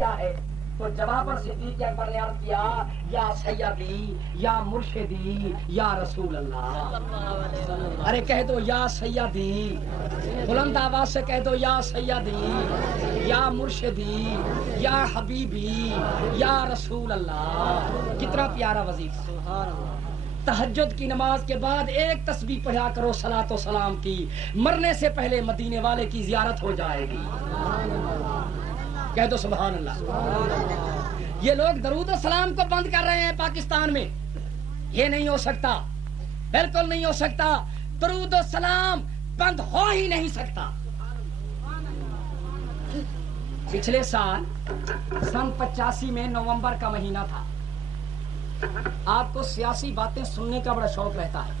کیا ہے؟ تو جواب پر صدیق اکبر نے عرض کیا یا سیدی یا مرشدی یا رسول اللہ. ارے کہہ دو یا سیدی، بلند آواز سے کہہ دو یا سیدی یا مرشدی یا حبیبی یا رسول اللہ. کتنا پیارا وظیفہ. تہجد کی نماز کے بعد ایک تسبیح پڑھا کرو صلاۃ و سلام کی، مرنے سے پہلے مدینے والے کی زیارت ہو جائے گی. کہہ دو سبحان اللہ. یہ لوگ درود و سلام کو بند کر رہے ہیں پاکستان میں. یہ نہیں ہو سکتا، بالکل نہیں ہو سکتا. درود و سلام بند ہو ہی نہیں سکتا. پچھلے سال سن 85 میں نومبر کا مہینہ تھا. آپ کو سیاسی باتیں سننے کا بڑا شوق رہتا ہے،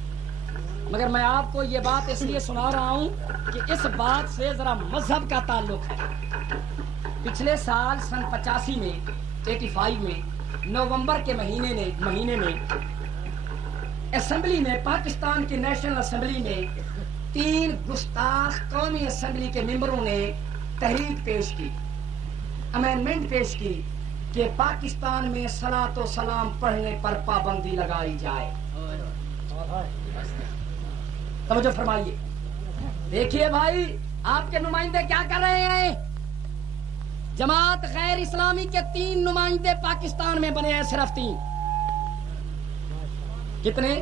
مگر میں آپ کو یہ بات اس لیے سنا رہا ہوں کہ اس بات سے ذرا مذہب کا تعلق ہے. پچھلے سال سن 85 میں 85 میں نومبر کے مہینے میں اسمبلی میں، پاکستان کی نیشنل اسمبلی میں 3 گستاخ قومی اسمبلی کے ممبروں نے تحریک پیش کی، امینڈمنٹ پیش کی کہ پاکستان میں صلاۃ و سلام پڑھنے پر پابندی لگائی جائے. توجہ فرمائیے. دیکھیے بھائی، آپ کے نمائندے کیا کر رہے ہیں؟ جماعت غیر اسلامی کے 3 نمائندے پاکستان میں بنے ہیں، صرف 3. کتنے؟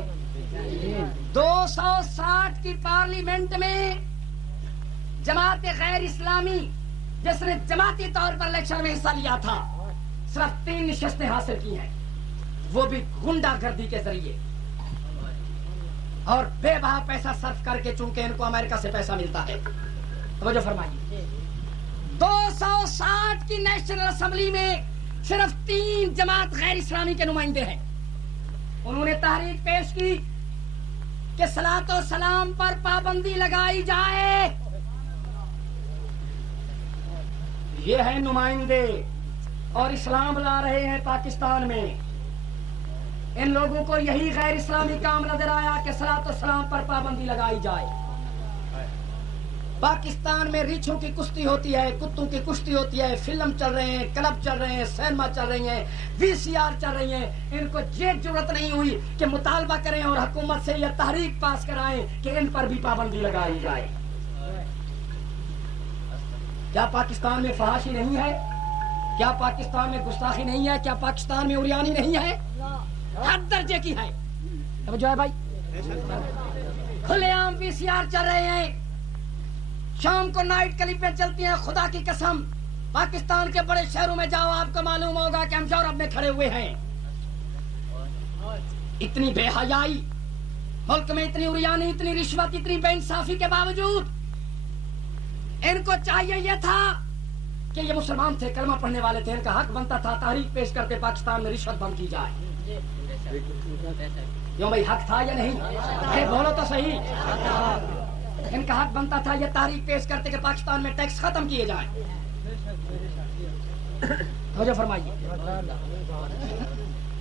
260 کی پارلیمنٹ میں جماعت غیر اسلامی جس نے جماعتی طور پر الیکشن میں حصہ لیا تھا، صرف 3 نشستیں حاصل کی ہیں، وہ بھی غنڈہ گردی کے ذریعے اور بے بہا پیسہ صرف کر کے، چونکہ ان کو امریکہ سے پیسہ ملتا ہے. توجہ فرمائیے. 260 کی نیشنل اسمبلی میں صرف 3 جماعت غیر اسلامی کے نمائندے ہیں. انہوں نے تحریک پیش کی کہ صلاۃ و سلام پر پابندی لگائی جائے. یہ ہیں نمائندے اور اسلام لا رہے ہیں پاکستان میں. ان لوگوں کو یہی غیر اسلامی کام نظر آیا کہ صلاۃ و سلام پر پابندی لگائی جائے. پاکستان میں ریچھوں کی کشتی ہوتی ہے، کتوں کی کشتی ہوتی ہے، فلم چل رہے ہیں، کلب چل رہے ہیں، سینما چل رہی ہیں، VCR چل رہی ہیں. ان کو یہ ضرورت نہیں ہوئی کہ مطالبہ کریں اور حکومت سے یہ تحریک پاس کرائیں کہ ان پر بھی پابندی لگائی جائے. کیا پاکستان میں فحاشی نہیں ہے؟ کیا پاکستان میں گستاخی نہیں ہے؟ کیا پاکستان میں عریانی نہیں ہے؟ ہر درجے کی ہے. توجہ ہے بھائی. کھلے عام VCR چل رہے ہیں، شام کو نائٹ کلپیں چلتی ہیں. خدا کی قسم پاکستان کے بڑے شہروں میں جاؤ، آپ کو معلوم ہوگا کہ ہم یورپ میں کھڑے ہوئے ہیں. اتنی بے حیائی ملک میں، اتنی عریانی، اتنی رشوت، اتنی بے انصافی کے باوجود ان کو چاہیے یہ تھا کہ یہ مسلمان تھے، کلمہ پڑھنے والے تھے، ان کا حق بنتا تھا تحریک پیش کرتے پاکستان میں رشوت بند کی جائے. کیوں بھائی، حق تھا یا نہیں؟ بولو تو صحیح. ان کا حق بنتا تھا یہ تحریک پیش کرتے کہ پاکستان میں ٹیکس ختم کیے جائیں. توجہ فرمائیے.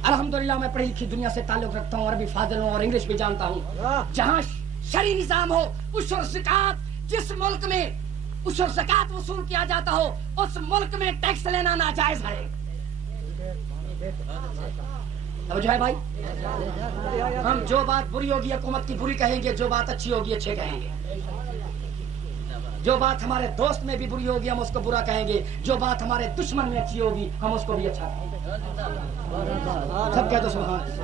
الحمدللہ میں پڑھی لکھی دنیا سے تعلق رکھتا ہوں، عربی فاضل ہوں اور انگلش بھی جانتا ہوں. جہاں شرعی نظام ہو، عشر زکات، جس ملک میں عشر زکات وصول کیا جاتا ہو، اس ملک میں ٹیکس لینا ناجائز ہے. توجہ ہے بھائی. ہم جو بات بری ہوگی حکومت کی بری کہیں گے، جو بات اچھی ہوگی اچھے کہیں گے. جو بات ہمارے دوست میں بھی بری ہوگی ہم اس کو برا کہیں گے، جو بات ہمارے دشمن میں اچھی ہوگی ہم اس کو بھی اچھا کہیں گے. سب کہہ دو سبحان اللہ.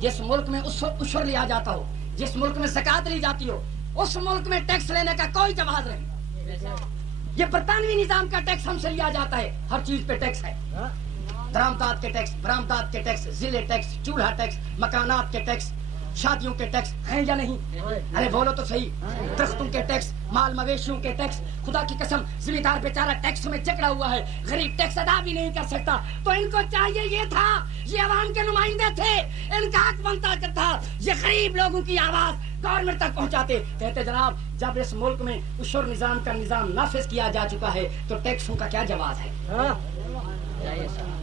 جس ملک میں عشر لیا جاتا ہو، جس ملک میں زکات لی جاتی ہو، اس ملک میں ٹیکس لینے کا کوئی جواز نہیں. یہ برطانوی نظام کا ٹیکس ہم سے لیا جاتا ہے، ہر چیز پہ ٹیکس ہے. درآمدات کے ٹیکس، برآمدات کے ٹیکس، ضلع ٹیکس، چولہا ٹیکس، مکانات کے ٹیکس، شادیوں کے ٹیکس ہیں یا نہیں؟ ارے بولو تو صحیح. درختوں کے ٹیکس، مال مویشیوں کے ٹیکس. خدا کی قسم زمیندار بیچارہ ٹیکس میں جکڑا ہوا ہے، غریب ٹیکس ادا بھی نہیں کر سکتا. تو ان کو چاہیے یہ تھا، یہ عوام کے نمائندے تھے، ان کا حق بنتا تھا یہ غریب لوگوں کی آواز گورنمنٹ تک پہنچاتے. کہتے جناب جب اس ملک میں عشر نظام کا نظام نافذ کیا جا چکا ہے تو ٹیکسوں کا کیا جواز ہے؟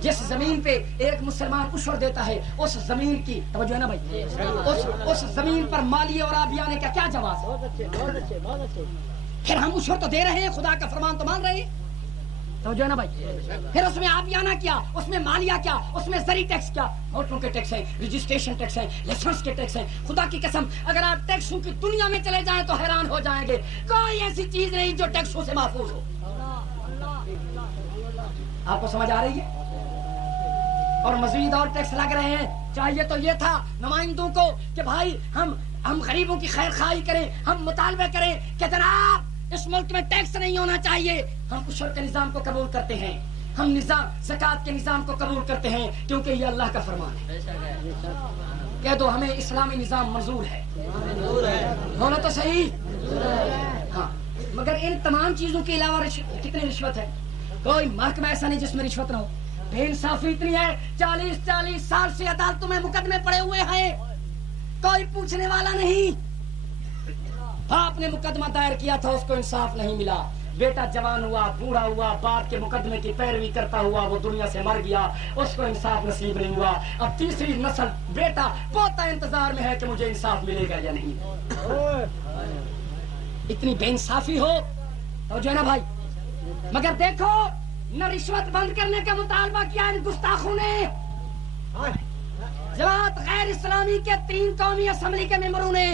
جس زمین پہ ایک مسلمان عشر دیتا ہے اس زمین کی، توجہ ہے نا بھائی، اس زمین پر مالیے اور آبی آنے کا کیا جواز ہے؟ پھر ہم عشر تو دے رہے ہیں، خدا کا فرمان تو مان رہے ہیں. تو جو ہے نا بھائی، پھر اس میں آبیانہ کیا، اس میں مالیہ کیا، اس میں زری ٹیکس کیا، ہوٹلوں کے ٹیکس ہیں، رجسٹریشن ٹیکس ہیں، لائسنس کے ٹیکس ہیں. خدا کی قسم اگر آپ ٹیکسوں کی دنیا میں چلے جائیں تو حیران ہو جائیں گے. کوئی ایسی چیز نہیں جو ٹیکسوں سے محفوظ ہو. آپ کو سمجھ آ رہی ہے؟ اور مزید اور ٹیکس لگ رہے ہیں. چاہیے تو یہ تھا نمائندوں کو کہ بھائی ہم غریبوں کی خیر خواہی کریں، ہم مطالبہ کریں کہ جناب اس ملک میں ٹیکس نہیں ہونا چاہیے. ہم عشر کے نظام کو قبول کرتے ہیں، ہم نظام زکوٰۃ کے نظام کو قبول کرتے ہیں کیونکہ یہ اللہ کا فرمان ہے. کہہ دو ہمیں اسلامی نظام منظور ہے. بولو تو صحیح. ہاں، مگر ان تمام چیزوں کے علاوہ کتنی رشوت ہے؟ کوئی محکمہ ایسا نہیں جس میں رشوت نہ ہو. بے انصافی اتنی ہے، 40 سال سے عدالتوں میں مقدمے پڑے ہوئے ہیں، کوئی پوچھنے والا نہیں. باپ نے مقدمہ دائر کیا تھا، اس کو انصاف نہیں ملا. بیٹا جوان ہوا، بوڑھا ہوا، باپ کے مقدمے کی پیروی کرتا ہوا وہ دنیا سے مر گیا، اس کو انصاف نصیب نہیں ہوا. اب تیسری نسل بیٹا پوتا انتظار میں ہے کہ مجھے انصاف ملے گا یا نہیں. اتنی بے انصافی ہو تو جو ہے نا بھائی. مگر دیکھو نہ رشوت بند کرنے کا مطالبہ کیا ان گستاخوں نے. جماعت غیر اسلامی کے 3 قومی اسمبلی کے ممبروں نے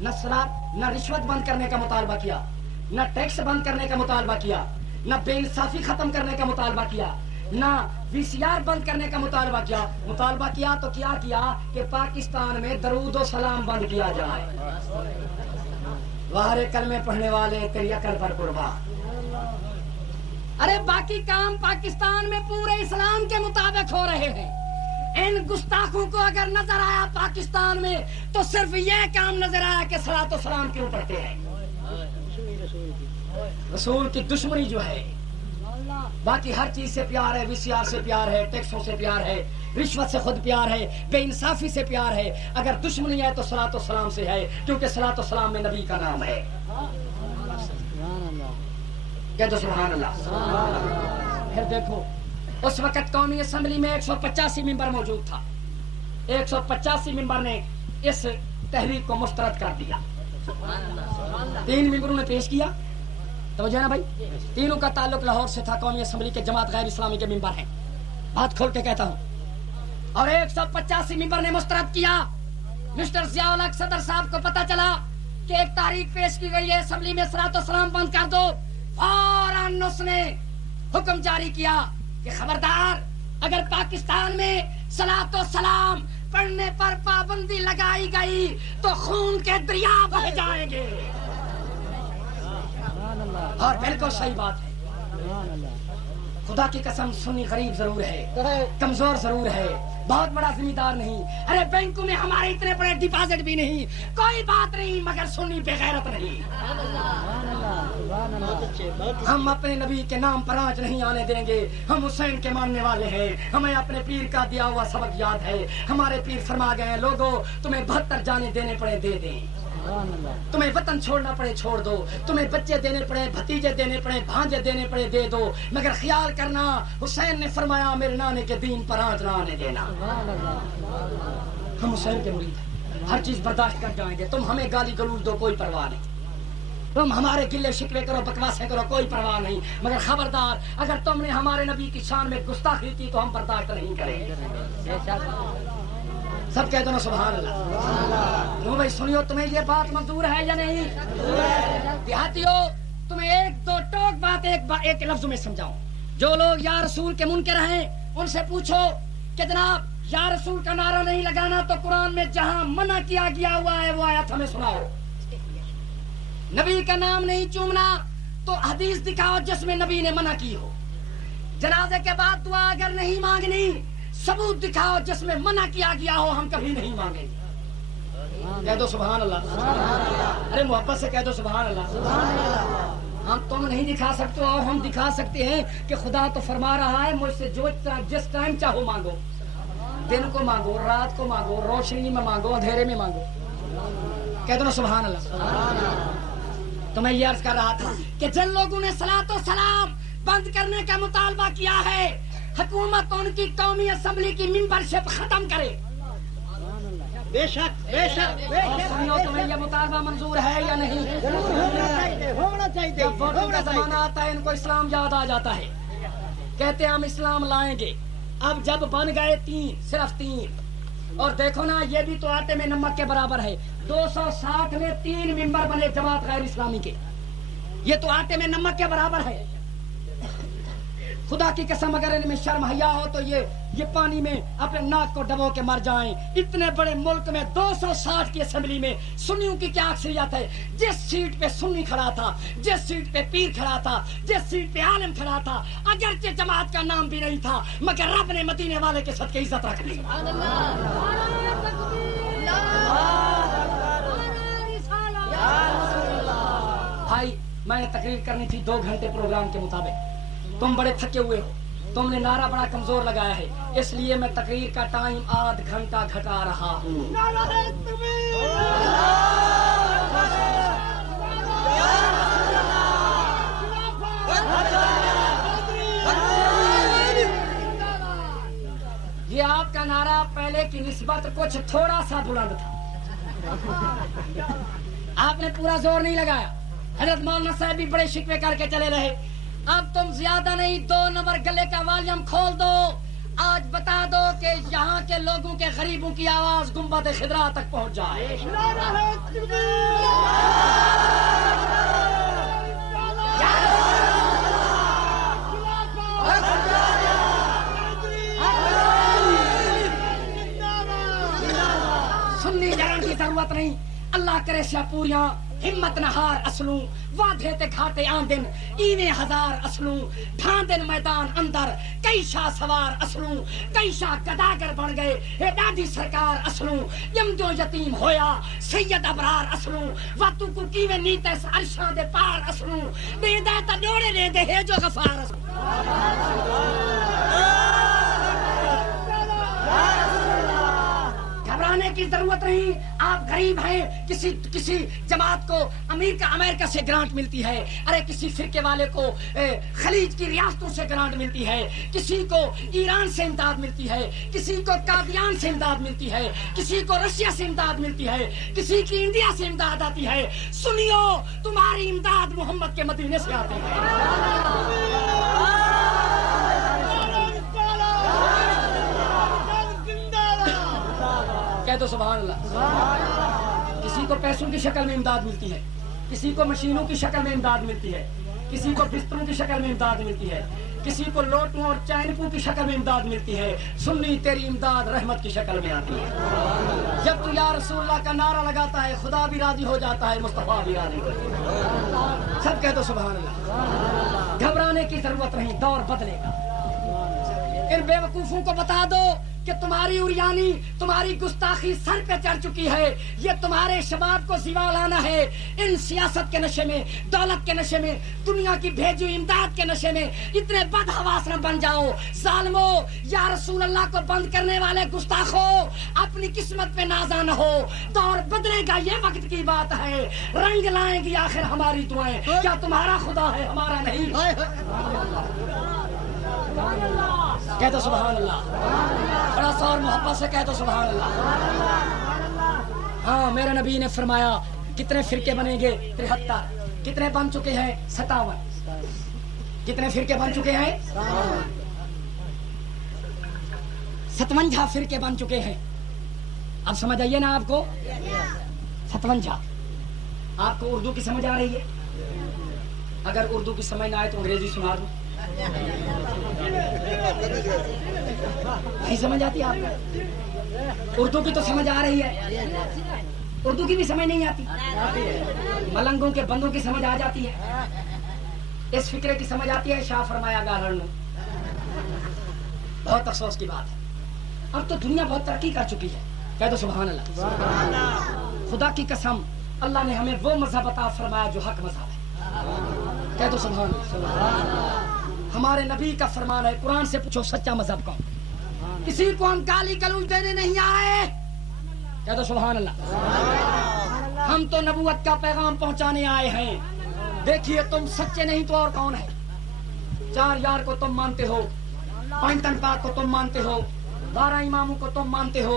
نہ رشوت بند کرنے کا مطالبہ کیا، نہ ٹیکس بند کرنے کا مطالبہ کیا، نہ بے انصافی ختم کرنے کا مطالبہ کیا، نہ VCR بند کرنے کا مطالبہ کیا. مطالبہ کیا تو کیا کہ پاکستان میں درود و سلام بند کیا جائے. واہرے کلمے پڑھنے والے تیری عقل پر قربان. ارے باقی کام پاکستان میں پورے اسلام کے مطابق ہو رہے ہیں. ان گستاخوں کو اگر نظر آیا پاکستان میں تو صرف یہ کام نظر آیا کہ صلاۃ و سلام کیوں پڑھتے ہیں. رسول کی دشمنی جو ہے، باقی ہر چیز سے پیار ہے، VCR سے پیار ہے، ٹیکسوں سے پیار ہے، رشوت سے خود پیار ہے، بے انصافی سے پیار ہے. اگر دشمنی ہے تو صلاۃ و سلام سے ہے، کیونکہ صلاۃ و سلام میں نبی کا نام ہے. کہہ دو سبحان اللہ. پھر دیکھو اس وقت قومی اسمبلی میں 185 ممبر موجود تھا. 185 ممبر نے اس تحریک کو مسترد کر دیا. 3 ممبروں نے پیش کیا. توجہ ہے نا بھائی، تینوں کا تعلق لاہور سے تھا. قومی اسمبلی کے جماعت غیر اسلامی کے ممبر ہیں، بات کھول کے کہتا ہوں. اور 185 ممبر نے مسترد کیا. مسٹر ضیاء الحق صدر صاحب کو پتا چلا کہ ایک تحریک پیش کی گئی ہے اسمبلی میں، صلاۃ و سلام بند کر دو. فوراً اس نے حکم جاری کیا کہ خبردار اگر پاکستان میں صلاۃ و سلام پڑھنے پر پابندی لگائی گئی تو خون کے دریا بہہ جائیں گے. اور بالکل صحیح بات ہے. خدا کی قسم سنی غریب ضرور ہے، کمزور ضرور ہے، بہت بڑا ذمہ دار نہیں. ارے بینکوں میں ہمارے اتنے بڑے ڈپازٹ بھی نہیں، کوئی بات نہیں، مگر سنی بغیرت نہیں. ہم اپنے نبی کے نام پر آنچ نہیں آنے دیں گے. ہم حسین کے ماننے والے ہیں، ہمیں اپنے پیر کا دیا ہوا سبق یاد ہے. ہمارے پیر فرما گئے ہیں لوگوں تمہیں 72 جانے دینے پڑے دے دیں، تمہیں وطن چھوڑنا پڑے چھوڑ دو، تمہیں بچے دینے پڑے، بھتیجے دینے پڑے، بھانجے دینے پڑے دے دو، مگر خیال کرنا حسین نے فرمایا میرے نانے کے دین پر آنچ نہ آنے دینا. ہم حسین کے مرید ہیں، ہر چیز برداشت کر جائیں گے. تم ہمیں گالی گلوچ دو کوئی پرواہ نہیں، تم ہمارے گلے شکوے کرو، بکواسیں کرو، کوئی پرواہ نہیں، مگر خبردار اگر تم نے ہمارے نبی کی شان میں گستاخی کی تو ہم برداشت نہیں کریں گے. سب کہہ دو نا سبحان اللہ. کیوں بھائی سنیو، تمہیں یہ بات منظور ہے یا نہیں؟ دیہاتیوں تمہیں 1-2 ٹوک بات ایک لفظ میں سمجھاؤں. جو لوگ یا رسول کے منکر ہیں ان سے پوچھو کہ جناب یا رسول کا نعرہ نہیں لگانا تو قرآن میں جہاں منع کیا گیا ہوا ہے وہ آیت ہمیں سناؤ. نبی کا نام نہیں چومنا تو حدیث دکھاؤ جس میں نبی نے منع کی ہو. جنازے کے بعد دعا اگر نہیں مانگنی ثبوت دکھاؤ جس میں منع کیا گیا ہو، ہم کبھی نہیں مانگیں گے. کہہ دو سبحان اللہ. ارے محبت سے کہہ دو سبحان اللہ. ہم تم نہیں دکھا سکتے اور ہم دکھا سکتے ہیں کہ خدا تو فرما رہا ہے مجھ سے جو جس ٹائم چاہو مانگو، دن کو مانگو، رات کو مانگو، روشنی میں مانگو، اندھیرے میں مانگو. کہہ دو نا سبحان اللہ. تو میں یہ عرض کر رہا تھا کہ جن لوگوں نے صلاۃ و سلام بند کرنے کا مطالبہ کیا ہے، حکومت ان کی قومی اسمبلی کی ممبرشپ ختم کرے. بے شک بے شک بے شک. سنیو تمہیں یہ مطالبہ منظور ہے یا نہیں؟ ہونا چاہیے. جب ووٹنگ کا زمانہ آتا ہے ان کو اسلام یاد آ جاتا ہے، کہتے ہیں ہم اسلام لائیں گے. اب جب بن گئے 3، صرف 3، اور دیکھو نا یہ بھی تو آٹے میں نمک کے برابر ہے. 260 میں 3 ممبر بنے جماعت غیر اسلامی کے، یہ تو آٹے میں نمک کے برابر ہے. خدا کی قسم اگر ان میں شرم حیا ہو تو یہ پانی میں اپنے ناک کو ڈبو کے مر جائیں. اتنے بڑے ملک میں 260 کی اسمبلی میں سنیوں کی کیا اکثریت ہے؟ جس سیٹ پہ سنی کھڑا تھا، جس سیٹ پہ پیر کھڑا تھا، جس سیٹ پہ عالم کھڑا تھا، اگرچہ جماعت کا نام بھی نہیں تھا مگر رب نے مدینے والے کے صدقے عزت رکھ لی. بھائی میں نے تقریر کرنی تھی 2 گھنٹے پروگرام کے مطابق. تم بڑے تھکے ہوئے ہو، تم نے نعرہ بڑا کمزور لگایا ہے، اس لیے میں تقریر کا ٹائم آدھ گھنٹہ گھٹا رہا ہوں. یہ آپ کا نعرہ پہلے کی نسبت کچھ تھوڑا سا بلند تھا، آپ نے پورا زور نہیں لگایا. حضرت مولانا صاحب بھی بڑے شکوے کر کے چلے رہے. اب تم زیادہ نہیں 2 نمبر گلے کا والیوم کھول دو. آج بتا دو کہ یہاں کے لوگوں کے غریبوں کی آواز گنبد خضرا تک پہنچ جائے. سنی جان کی ضرورت نہیں، اللہ کرے سیا پوریاں ہمت نہار اسلوں وعدے تے گھاٹے آندن ایویں ہزار اسلوں ڈھاندن میدان اندر کئی شاہ سوار اسلوں کئی شاہ گداگر بن گئے اے دادی سرکار اسلوں یمدو یتیم ہویا سید ابرار اسلوں واتو کو کیویں نیتے عرشاں دے پار اسلوں دے دے تا ڈوڑے دے دے ہے جو غفار اسلوں. گھبرانے کی ضرورت نہیں. آپ غریب ہیں، کسی جماعت کو امریکہ سے گرانٹ ملتی ہے، ارے کسی فرقے والے کو خلیج کی ریاستوں سے گرانٹ ملتی ہے، کسی کو ایران سے امداد ملتی ہے، کسی کو قادیان سے امداد ملتی ہے، کسی کو رشیا سے امداد ملتی ہے، کسی کی انڈیا سے امداد آتی ہے. سنیو تمہاری امداد محمد کے مدینے سے آتی ہے. کہہ دو سبحان اللہ. کسی کو پیسوں کی شکل میں امداد ملتی ہے، کسی کو مشینوں کی شکل میں امداد ملتی ہے، کسی کو بستروں کی شکل میں امداد ملتی ہے، کسی کو لوٹوں اور چائنکوں کی شکل میں امداد ملتی ہے. سنی تیری امداد رحمت کی شکل میں آتی ہے. جب تو یا رسول اللہ کا نعرہ لگاتا ہے خدا بھی راضی ہو جاتا ہے، مصطفیٰ بھی راضی ہو جاتا ہے. سب کہہ دو سبحان اللہ. گھبرانے کی ضرورت نہیں، دور بدلے گا. ان بے وقوفوں کو بتا دو کہ تمہاری اریانی، تمہاری گستاخی سر پہ چڑھ چکی ہے. یہ تمہارے شباب کو زوالانا ہے. ان سیاست کے نشے میں، دولت کے نشے میں، دنیا کی بھیجی ہوئی امداد کے نشے میں اتنے بدحواس نہ بن جاؤ. ظالمو، یا رسول اللہ کو بند کرنے والے گستاخو، اپنی قسمت پہ نازا نہ ہو. دور بدلے گا، یہ وقت کی بات ہے. رنگ لائیں گی آخر ہماری دعائیں. کیا تمہارا خدا ہے، ہمارا نہیں؟ کہہ دو سبحان اللہ. بڑا سا اور محبت سے کہہ دو سبحان اللہ. ہاں میرے نبی نے فرمایا کتنے فرقے بنیں گے؟ 73. کتنے بن چکے ہیں؟ 57. کتنے فرقے بن چکے ہیں؟ 57 فرقے بن چکے ہیں. اب سمجھ آئیے نا آپ کو؟ 57. آپ کو اردو کی سمجھ آ رہی ہے؟ اگر اردو کی سمجھ نہ آئے تو انگریزی سنا دوں. نہیں سمجھ آتی آپ کو؟ اردو کی تو سمجھ آ رہی ہے، اردو کی بھی سمجھ نہیں آتی. ملنگوں کے بندوں کی سمجھ آ جاتی ہے، اس فکرے کی سمجھ آتی ہے. شاہ فرمایا گالڑ نے. بہت افسوس کی بات ہے. اب تو دنیا بہت ترقی کر چکی ہے. کہہ دو سبحان اللہ. خدا کی قسم اللہ نے ہمیں وہ مذہب عطا فرمایا جو حق مذہب ہے. کہہ دو سبحان اللہ. ہمارے نبی کا فرمان ہے، قرآن سے پوچھو سچا مذہب کون؟ کسی کو ہم گالی گلوچ دینے نہیں آئے. کہہ دو سبحان اللہ. ہم تو نبوت کا پیغام پہنچانے آئے ہیں. دیکھیے تم سچے نہیں تو اور کون ہے؟ 4 یار کو تم مانتے ہو، پنجتن پاک کو تم مانتے ہو، 12 اماموں کو تم مانتے ہو،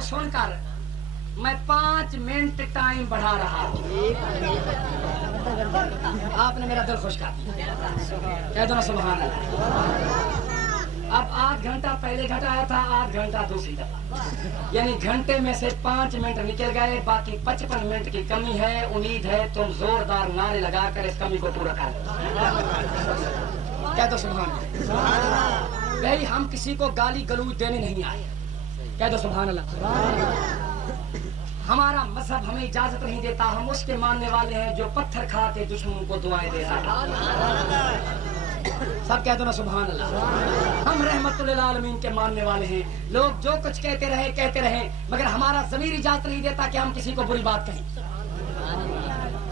کو سن کر میں 5 منٹ ٹائم بڑھا رہا ہوں. آپ نے میرا دل خوش کر دیا. کہہ دو نا سبحان اللہ. اب 8 گھنٹہ پہلے گھٹایا تھا, 8 گھنٹہ دوسری دفعہ, یعنی گھنٹے میں سے 5 منٹ نکل گئے, باقی 55 منٹ کی کمی ہے. امید ہے تم زوردار نعرے لگا کر اس کمی کو پورا کر دو. کہہ دو سبحان اللہ. بھائی ہم کسی کو گالی گلوچ دینے نہیں آئے. کہہ دو سبحان اللہ. ہمارا مذہب ہمیں اجازت نہیں دیتا. ہم اس کے ماننے والے ہیں جو پتھر کھا کے دشمنوں کو دعائیں دیتا ہے. سب کہہ دو نا سبحان اللہ. ہم رحمت للعالمین کے ماننے والے ہیں. لوگ جو کچھ کہتے رہے مگر ہمارا ضمیر اجازت نہیں دیتا کہ ہم کسی کو بری بات کہیں.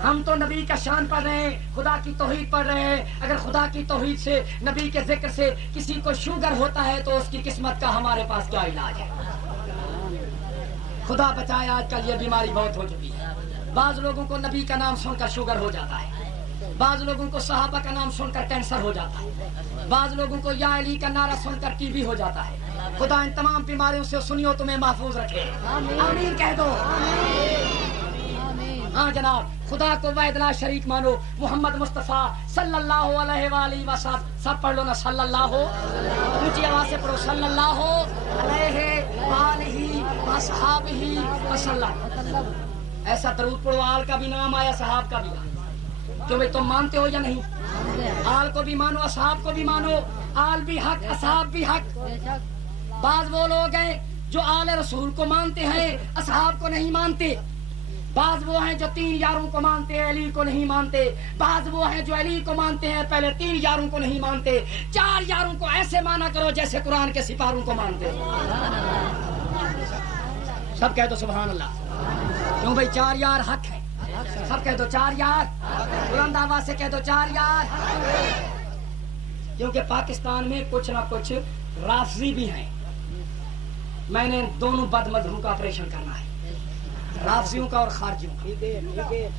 ہم تو نبی کا شان پڑھ رہے ہیں, خدا کی توحید پڑھ رہے ہیں. اگر خدا کی توحید سے, نبی کے ذکر سے کسی کو شوگر ہوتا ہے تو اس کی قسمت کا ہمارے پاس کیا علاج ہے؟ خدا بچائے, آج کل یہ بیماری بہت ہو چکی ہے. بعض لوگوں کو نبی کا نام سن کر شوگر ہو جاتا ہے, بعض لوگوں کو صحابہ کا نام سن کر کینسر ہو جاتا ہے, بعض لوگوں کو یا علی کا نعرہ سن کر ٹی بی ہو جاتا ہے. خدا ان تمام بیماریوں سے سنیو تمہیں محفوظ رکھے. آمین کہہ دو. ہاں جناب, خدا کو واحد لا شریک مانو. محمد مصطفیٰ صلی اللہ علیہ وآلہ وسلم. سب پڑھ لو نا صلی اللہ. اونچی آواز سے پڑھو صلی اللہ علیہ وآلہ وصحبہ وسلم. ایسا درود پڑھو آل کا بھی نام آیا, صحاب کا بھی. کیوں بھائی تم مانتے ہو یا نہیں؟ آل کو بھی مانو, اصحاب کو بھی مانو. آل بھی حق, اصحاب بھی حق. بعض وہ لوگ ہیں جو آل رسول کو مانتے ہیں, اصحاب کو نہیں مانتے. بعض وہ ہیں جو 3 یاروں کو مانتے ہیں, علی کو نہیں مانتے. بعض وہ ہیں جو علی کو مانتے ہیں, پہلے 3 یاروں کو نہیں مانتے. 4 یاروں کو ایسے مانا کرو جیسے قرآن کے سپاروں کو مانتے. سب کہہ دو سبحان اللہ. کیوں بھائی 4 یار حق ہے. سب کہہ دو 4 یار. بلند آواز سے کہہ دو 4 یار. کیونکہ پاکستان میں کچھ نہ کچھ رافضی بھی ہیں. میں نے دونوں بد مذہبوں کا آپریشن کرنا ہے, رافضیوں کا اور خارجیوں کا.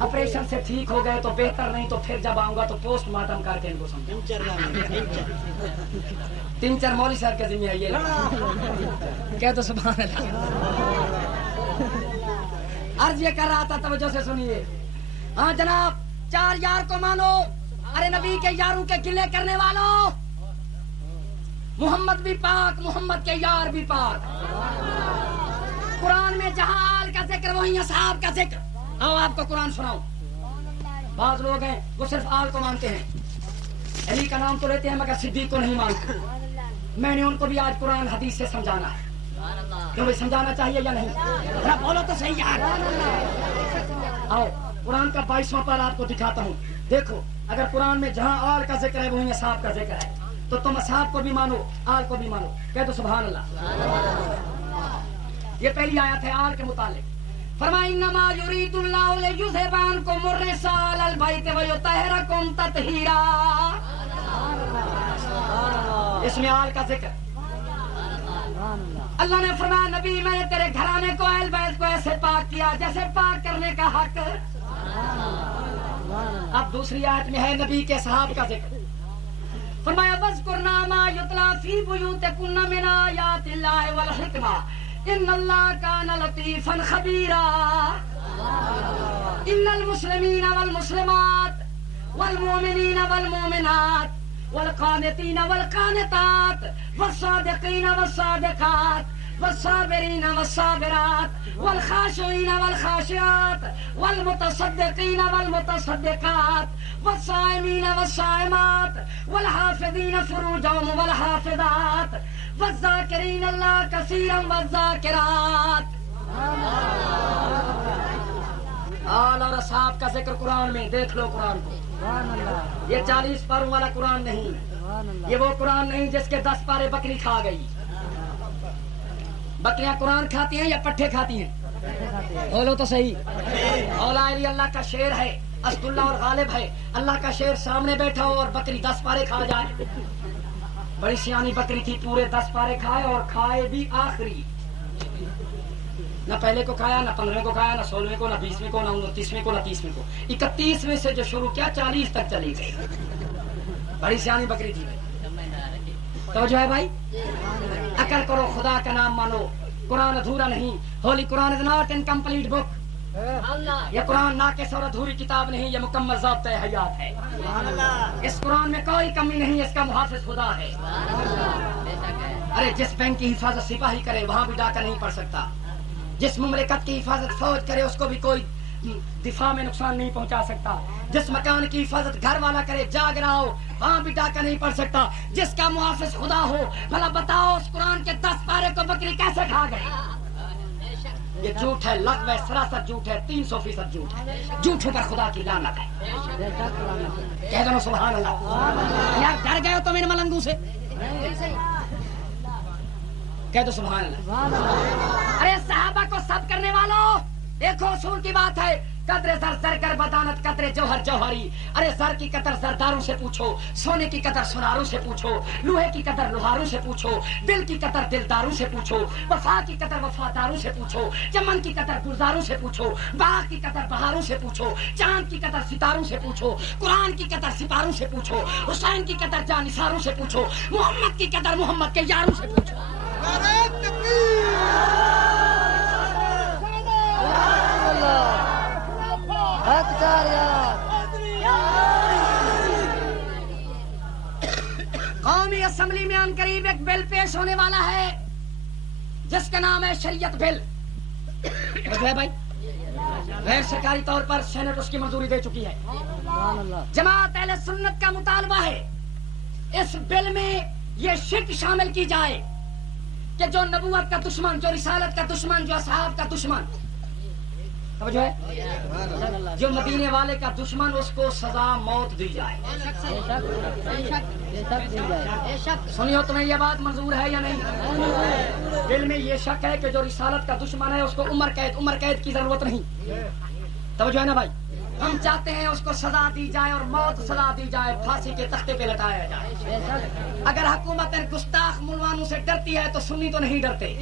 آپریشن سے ٹھیک ہو گئے تو بہتر, نہیں تو پھر جب آؤں گا تو پوسٹ مارٹم کر کے ان کو سمجھاؤں. 3-4 مولوی صاحب کے ذمہ ہے یہ. کہہ دو سبحان اللہ. عرض یہ کر رہا تھا, توجہ سے سنیے. ہاں جناب, 4 یار کو مانو. ارے نبی کے یاروں کے گلے کرنے والوں, محمد بھی پاک, محمد کے یار بھی پاک. قرآن میں جہاں آل کا ذکر وہیں اصحاب کا ذکر. آؤ آپ کو قرآن سناؤں. بعض لوگ ہیں وہ صرف آل کو مانتے ہیں, علی کا نام تو لیتے ہیں مگر صدیق کو نہیں مانتے. میں نے ان کو بھی آج قرآن حدیث سے سمجھانا ہے. کیوں بھائی سمجھانا چاہیے یا نہیں؟ ذرا بولو تو صحیح یار. آؤ قرآن کا 22واں پارہ آپ کو دکھاتا ہوں. دیکھو, اگر قرآن میں جہاں آل کا ذکر ہے وہیں اصحاب کا ذکر ہے, تو تم اصحاب کو بھی مانو, آل کو بھی مانو. کہہ دو سبحان اللہ. یہ پہلی آیت ہے آل کے متعلق. فرمایا انما یرید اللہ لیذھب عنکم الرجس اہل البیت ویطہرکم تطہیرا. اس میں آل کا ذکر. اللہ نے فرمایا نبی میں نے تیرے گھرانے کو, اہل بیت کو ایسے پاک کیا جیسے پاک کرنے کا حق. اب دوسری آیت میں ہے نبی کے صحاب کا ذکر. فرمایا وَاذْكُرْنَا مَا يُتْلَىٰ فِي بُيُوتِكُنَّ مِنْ آيَاتِ اللَّهِ وَالْحِكْمَةِ إِنَّ اللَّهَ كَانَ لَطِيفًا خَبِيرًا. إِنَّ الْمُسْلِمِينَ وَالْمُسْلِمَاتِ وَالْمُؤْمِنِينَ وَالْمُؤْمِنَاتِ والقانتين والقانتات والصادقين والصادقات والصابرين والصابرات والخاشعين والخاشعات والمتصدقين والمتصدقات والصائمين والصائمات والحافظين فروجهم والحافظات والذاكرين الله كثيرا والذاكرات. آل اور اصحاب کا ذکر قرآن میں. دیکھ لو قرآن کو. یہ 40 پاروں والا قرآن نہیں, یہ وہ قرآن نہیں جس کے 10 پارے بکری کھا گئی. بکریاں قرآن کھاتی ہیں یا پٹھے کھاتی ہیں؟ بولو تو صحیح. اولا علی اللہ کا شیر ہے, اسد اللہ اور غالب ہے. اللہ کا شیر سامنے بیٹھا ہو اور بکری 10 پارے کھا جائے. بڑی سیانی بکری تھی, پورے 10 پارے کھائے اور کھائے بھی آخری. نہ پہلے کو کھایا, نہ 15 کو کھایا, نہ 16 کو, نہ 20 کو, نہ 29 کو, نہ 30 کو. 31 سے جو شروع کیا 40 تک چلی گئی. بڑی سیانی بکری تھی. توجہ ہے بھائی. عقل کرو, خدا کا نام مانو. قرآن ادھورا نہیں. ہولی قرآن از ناٹ انکمپلیٹ بک. یہ قرآن ناقص اور ادھوری کتاب نہیں, یہ مکمل ضابطۂ حیات ہے. اس قرآن میں کوئی کمی نہیں, اس کا محافظ خدا ہے. ارے جس بینک کی حفاظت سپاہی کرے وہاں بھی ڈاکہ نہیں پڑ سکتا. جس مملکت کی حفاظت فوج کرے اس کو بھی کوئی دفاع میں نقصان نہیں پہنچا سکتا. جس مکان کی حفاظت گھر والا کرے جاگ رہا ہو وہاں بھی ڈاکہ نہیں پڑ سکتا. جس کا محافظ خدا ہو, بھلا بتاؤ اس قرآن کے 10 پارے کو بکری کیسے کھا گئی؟ یہ جھوٹ ہے, لغو ہے, سراسر جھوٹ ہے, 300% جھوٹ ہے. جھوٹوں پر خدا کی لعنت ہے. کہہ دو نا سبحان اللہ. یار ڈر گئے ہو تم ان ملنگوں سے؟ کہہ دو سبحان اللہ. ارے صحابہ کو سب کرنے والوں, دیکھو اصول کی بات ہے. قدر زر زر کر بدانت قدر جوہر جوہری. ارے زر کی قدر زرداروں سے پوچھو, سونے کی قدر سناروں سے پوچھو, لوہے کی قدر لوہاروں سے پوچھو, دل کی قدر دلداروں سے پوچھو, وفا کی قدر وفاداروں سے پوچھو, چمن کی قدر گلزاروں سے پوچھو, باغ کی قدر بہاروں سے پوچھو, چاند کی قدر ستاروں سے پوچھو, قرآن کی قدر سپاروں سے پوچھو, حسین کی قدر جانثاروں سے پوچھو, محمد کی قدر محمد کے یاروں سے پوچھو. قومی اسمبلی میں ان قریب ایک بل پیش ہونے والا ہے جس کا نام ہے شریعت بل. بھائی غیر سرکاری طور پر سینٹ اس کی منظوری دے چکی ہے. جماعت اہل سنت کا مطالبہ ہے اس بل میں یہ شرک شامل کی جائے کہ جو نبوت کا دشمن, جو رسالت کا دشمن, جو اصحاب کا دشمن, جو ہے جو مدینے والے کا دشمن, اس کو سزا موت دی جائے. سنیو, تمہیں یہ بات منظور ہے یا نہیں؟ دل میں یہ شک ہے کہ جو رسالت کا دشمن ہے اس کو عمر قید کی ضرورت نہیں. توجہ ہے نا بھائی؟ ہم چاہتے ہیں اس کو سزا دی جائے اور موت سزا دی جائے, پھانسی کے تختے پہ لٹایا جائے. اگر حکومت گستاخ ملوانوں سے ڈرتی ہے تو سنی تو نہیں ڈرتے.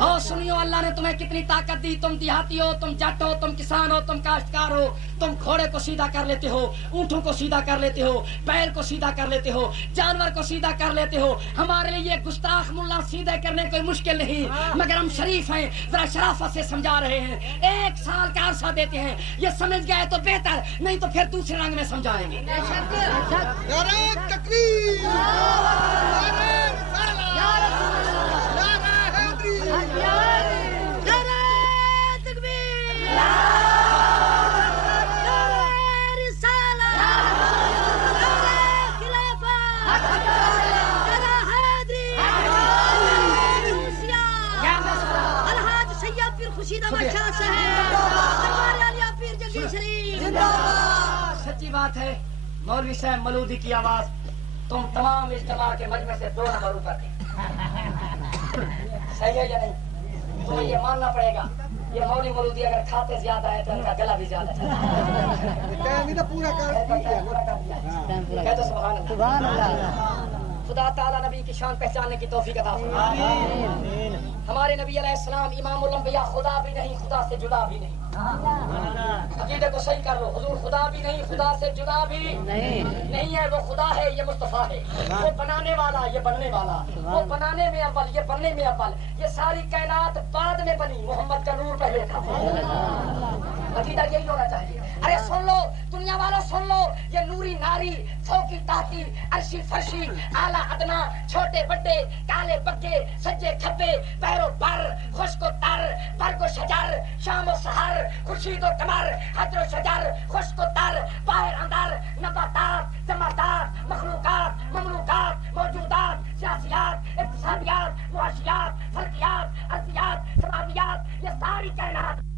اور سنیو, اللہ نے تمہیں کتنی طاقت دی. تم دیہاتی ہو, تم جٹ ہو, تم کسان ہو, تم کاشتکار ہو, تم گھوڑے کو سیدھا کر لیتے ہو, اونٹوں کو سیدھا کر لیتے ہو, بیل کو سیدھا کر لیتے ہو, جانور کو سیدھا کر لیتے ہو. ہمارے لیے یہ گستاخ ملا سیدھے کرنے کوئی مشکل نہیں, مگر ہم شریف ہیں, ذرا شرافت سے سمجھا رہے ہیں. 1 سال کا عرصہ دیتے ہیں, یہ سمجھ گئے تو بہتر, نہیں تو پھر دوسرے رنگ میں سمجھائیں گے. سچی بات ہے, مولوی صاحب ملودی کی آواز تم تمام اجتماع کے مجمع سے 2 نمبر اوپر تھی. صحیح ہے یا نہیں؟ تمہیں یہ ماننا پڑے گا. یہ مولوی ملودی اگر کھاتے زیادہ ہے تو ان کا گلا بھی زیادہ ہے. پورا کر دیا. کہہ دو سبحان اللہ. خدا تعالیٰ نبی کی شان پہچاننے کی توفیق عطا فرمائے. ہمارے نبی علیہ السلام امام الانبیاء, خدا بھی نہیں, خدا سے جدا بھی نہیں. عقیدے کو صحیح کر لو, حضور خدا بھی نہیں, خدا سے جدا بھی نہیں ہے. وہ خدا ہے, یہ مصطفیٰ ہے. وہ بنانے والا, یہ بننے والا. وہ بنانے میں اول, یہ بننے میں اول. یہ ساری کائنات بعد میں بنی, محمد کا نور پہلے تھا. عقیدہ یہی ہونا چاہیے. ارے سن لو دنیا والوں, سن لو, یہ نوری ناری, فوقی طاقتی, عرشی فرشی, اعلیٰ ادنا, چھوٹے بڑے, کالے بگے, سجے کھبے, پیرو پر, خشک و تر, برگ و شجر, شام و سحر, خورشید و قمر, حجر و شجر, خشک و تر, باہر اندر, نباتات, جمادات, مخلوقات, مملوکات, موجودات, سیاسیات, اقتصادیات, معاشیات, فلکیات, ارضیات, سماویات, یہ ساری کائنات